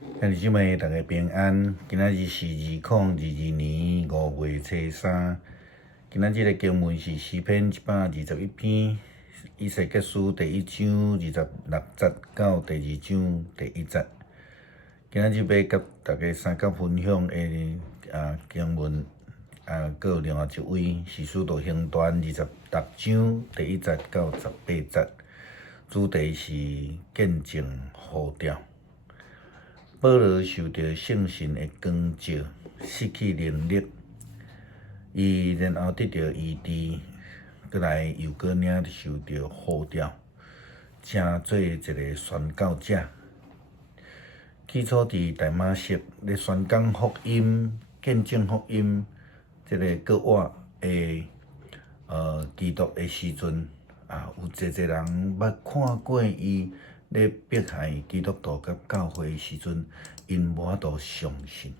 今日即暝大家平安。今仔日是2022年5月初3。今仔日的经文是诗篇121篇，以西结书第1章26节到第2章第1节。今仔日要甲大家三角分享的经文还有另外一位是使徒行传26章第1节到18节，主题是见证呼召。保罗受到圣神的光照，失去能力，伊然后得到医治，过来又搁领受到呼召，成做一个宣教者。起初伫大马色咧宣讲福音、见证福音，即个国外的基督的时阵有侪人捌看过伊咧迫害基督徒甲教会的时阵，因无法度相信。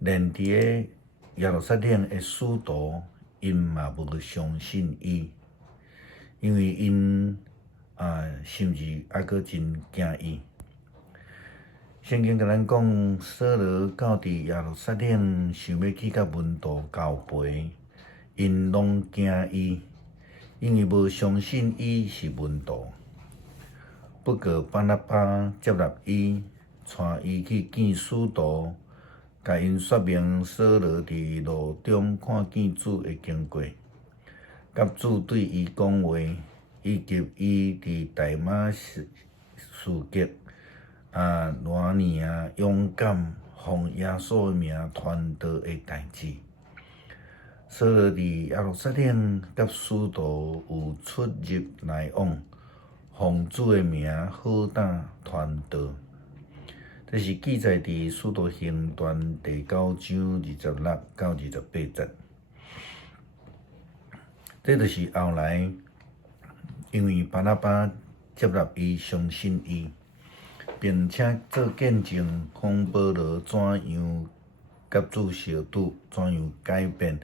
连伫个耶路撒冷的使徒，因嘛无相信伊，因为因心志还阁真惊伊。圣经甲咱讲，扫罗到伫耶路撒冷，想要去甲门徒交陪，因拢惊伊，因为无相信伊是门徒。不过巴拿巴接纳伊，带伊去见使徒，甲因说明扫罗伫路中看见主的经过，甲主对伊讲话，以及伊伫大马士革偌尔勇敢，奉耶稣的名传道的代志。扫罗伫耶路撒冷甲使徒有出入来往，奉主的名好胆传道。这是记载伫使徒行传第9章26到28节。这就是后来因为巴拿巴接纳伊、相信伊，并且做见证，讲保罗怎样甲主相拄，怎样改变，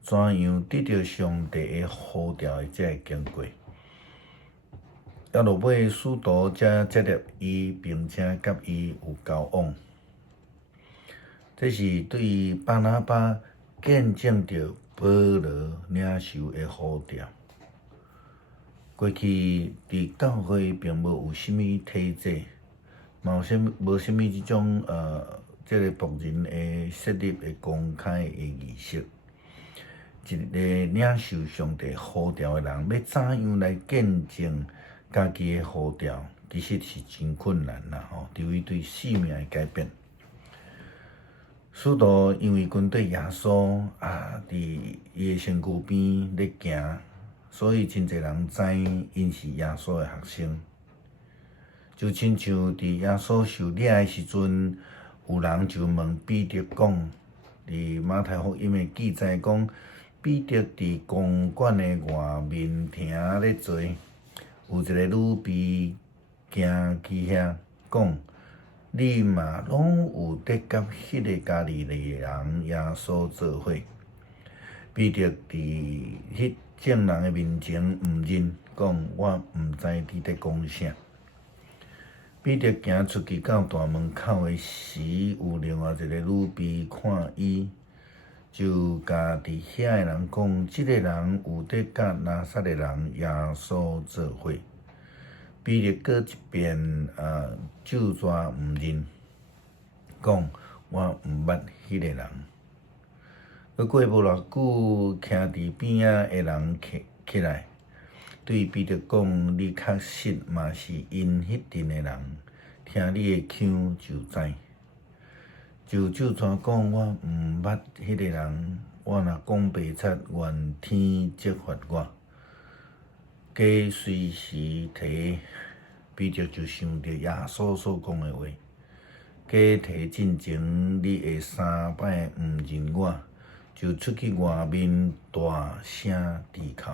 怎样得到上帝的呼召的这个经过。到落尾，使徒才接纳伊，并且甲伊有交往。这是对巴拿巴见证着保罗领受的呼召。过去伫教会并无有啥物体制，无啥物即种即个仆人的设立的公开的仪式。一个领受上帝呼召的人，要怎样来见证家己的呼召，其实是真困难啦吼，除非对性命的改变。使徒因为跟对耶稣伫伊的身躯边咧行，所以真侪人知因是耶稣的学生。就亲像伫耶稣受掠的时阵，有人就问彼得讲，伫马太福音的记载讲，彼得伫公馆的外面亭咧坐。有一个女婢行去遐讲：“你嘛拢有得甲迄个加利利人耶稣做伙。”彼得伫迄众人的面前毋认，讲：“我毋知你在讲啥。”彼得行出去到大门口的时，有另外一个女婢看伊，就甲伫遐的人讲：“即个人有得甲拿撒勒人耶稣做伙。”彼得搁一遍就抓毋认，讲：“我毋捌迄个人。”过无偌久，徛伫边仔的人起来，对彼得讲：“你确实嘛是因迄阵的人，听你的腔就知。”就怎讲：“我毋捌迄个人，我若讲白贼，愿天责罚我。”假随时提，彼得就想着耶稣所讲的话：“假提进前，你会3摆毋认我。”就出去外面大声低哭。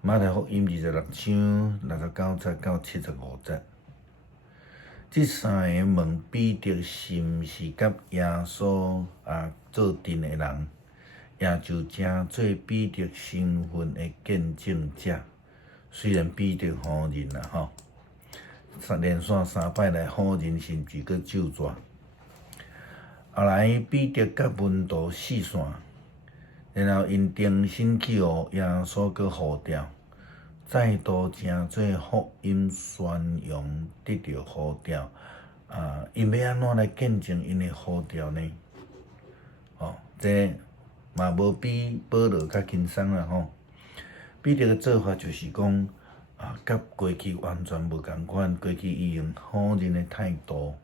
马太福音26章69节到75节。这三个问彼得是毋是甲耶稣做阵的人，也就成做彼得身份的见证者。虽然彼得否认啦吼，连续3摆来好人甚至佫救抓。后来彼得甲门徒四散，然后因定心祈求耶稣佫呼召，再度正做福音宣扬，得到呼召。因要安怎来见证因的呼召呢？这嘛无比保罗较轻松啦吼。彼得的做法就是讲，甲过去完全无共款。过去伊用好人的态度，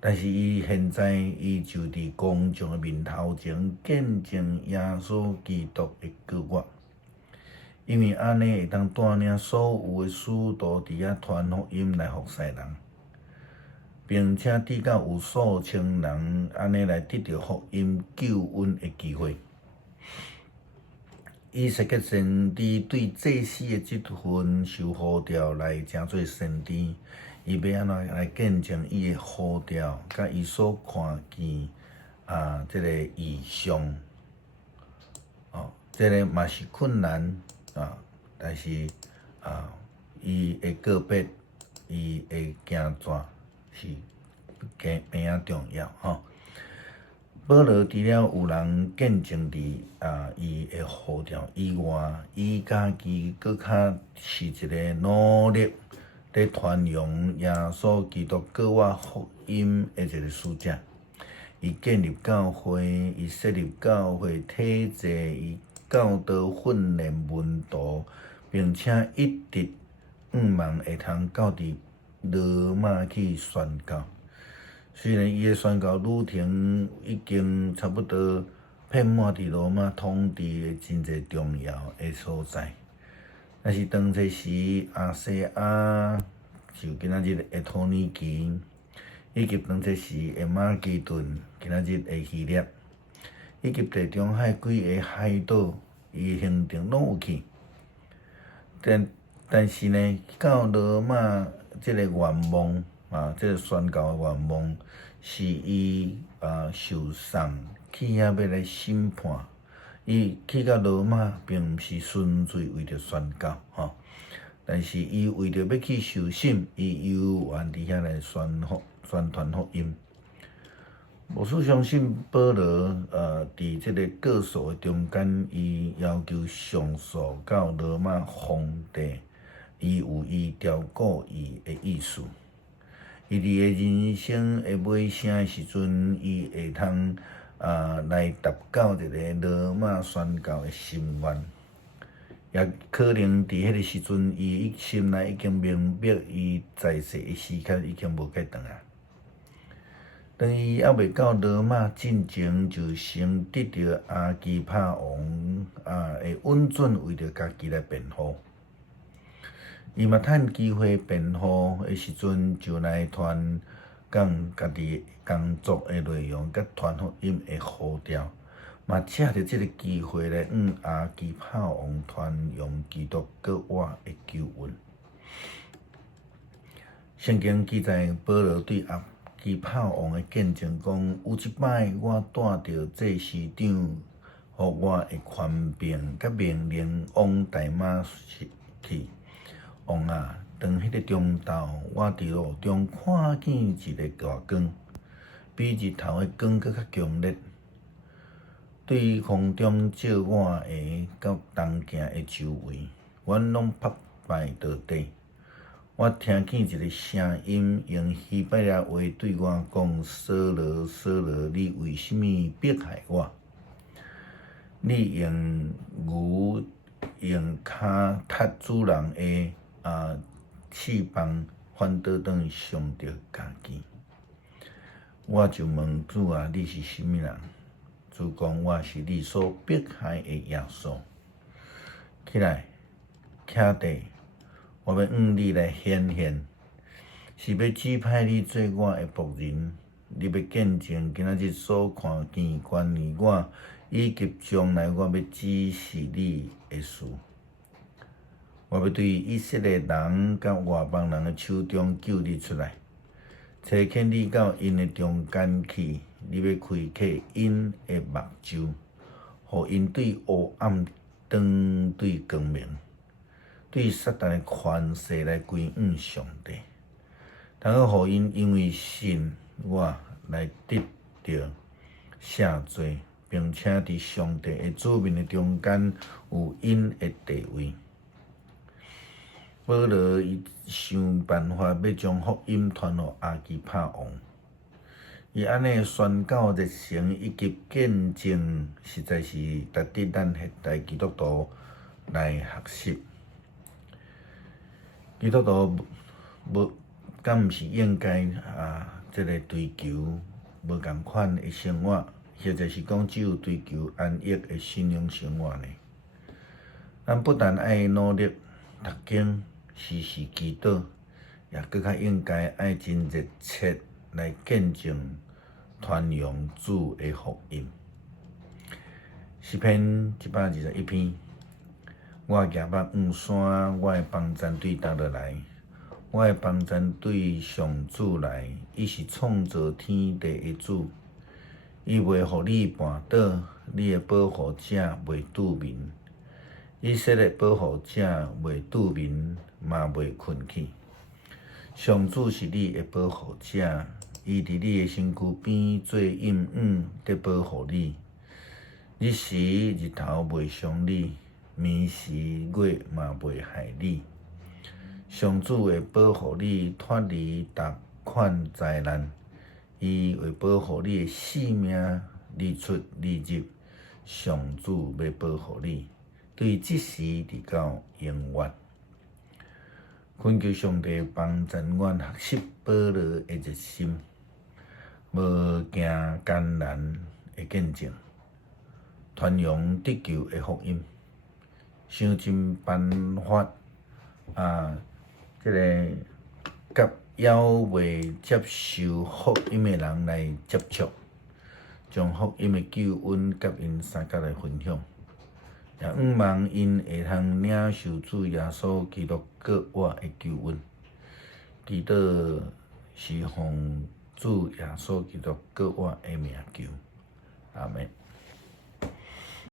但是伊现在伊就伫公众的面头前见证耶稣基督的救我，因为安尼会当带领所有的使徒伫遐传福音来服侍人，并且直到有数千人安尼来得到福音救恩的机会。以色列先知对祭司的即份受呼召来成做先知，伊要安怎来见证伊的呼召，甲伊所看见即个异象。即个嘛是困难但是伊会告别，伊会行逝，是更加重要吼。保罗除了有人见证伫伊的呼召以外，伊家己佫较是一个努力咧传扬耶稣基督救我福音的一个使者。伊建立教会，伊设立教会体制，伊教导训练门徒，并且一直望会通到伫罗马去宣教。虽然伊的宣教旅程已经差不多遍满伫罗马统治的真侪重要的所在，但是当初时亚细亚就今仔日的土耳其，以及当初时的马其顿，今仔日的希腊，以及地中海几个海岛，伊行程拢有去。但是呢，到罗马即个愿望即个宣教的愿望，是伊受送去遐要来审判。伊去到罗马，并毋是纯粹为着宣教但是伊为着要去受审，伊犹原伫遐来宣传福音。牧师相信保罗伫即个告诉的中间，伊要求上诉到罗马皇帝，伊有伊照顾伊的意思。伊伫个人生的尾声的时阵，伊会通来达到一个罗马宣教的心愿。也可能伫迄个时阵，伊心内已经明白，伊在世的时间已经无解转啊。当伊还未到罗马进前，就先得到阿基帕王的允准，为着家己来辩护。伊嘛趁机会辩护的时阵，就来讲家己工作的内容，甲传福音的呼召，嘛借着即个机会来向阿基帕王传扬基督救我的救恩。圣经记载保罗对阿基帕王的见证讲：有一摆我带着祭司长，互我的权柄甲命令往大马去。王当迄个中昼，我伫路中看见一个大光，比日头的光搁较强烈，对空中照我的到东行的周围，阮拢趴拜倒地。我听见一个声音用希伯来话对我讲：扫罗，扫罗，你为什么迫害我？你用牛用骹踢主人的翅膀，反倒转去伤着家己。我就问主啊，你是甚物人？主讲：我是你所迫害的耶稣。起来，徛地，我要向你来显现，是要指派你做我的仆人。你要见证今仔日所看见关于我，以及将来我要指示你的事。我要对以色列人甲外邦人的手中救你出来，找牵你到因的中间去。你要开启因的目睭，互因对黑暗转对光明，对撒旦的权势来归向上帝。通好互因因为信我来得着赦罪，并且伫上帝的子民的中间有因的地位。保罗伊想办法要将福音传互阿基帕王，伊安尼宣告热诚以及见证，实在是值得咱现代基督徒来学习。基督徒敢毋是应该即个追求无共款的生活，或者是讲只有追求安逸的信仰生活呢？咱不但爱努力读经，时时祈祷，也搁较应该爱真热切来见证、传扬主的福音。诗篇121篇，我举目望山，我的帮助对倒落来。我的帮助对上主来，伊是创造天地的主，伊袂互你绊倒，你的保护者袂拄眠，以色列保护者袂拄眠，嘛袂困去。上主是你的保护者，伊伫你的身躯边做阴影，得保护你。日时日头袂伤你，暝时月嘛袂害你。上主会保护你脱离逐款灾难，伊会保护你的性命，日出日入，上主要保护你，对即时直到永远。恳求上帝帮助阮学习保罗的热心，无惊艰难的见证，传扬得救的福音，想尽办法即个甲还未接受福音的人来接触，将福音的救恩甲因三角来分享，也仰望因会通领受主耶稣基督各我的救恩。祈祷是奉主耶稣基督各我的名求，阿门。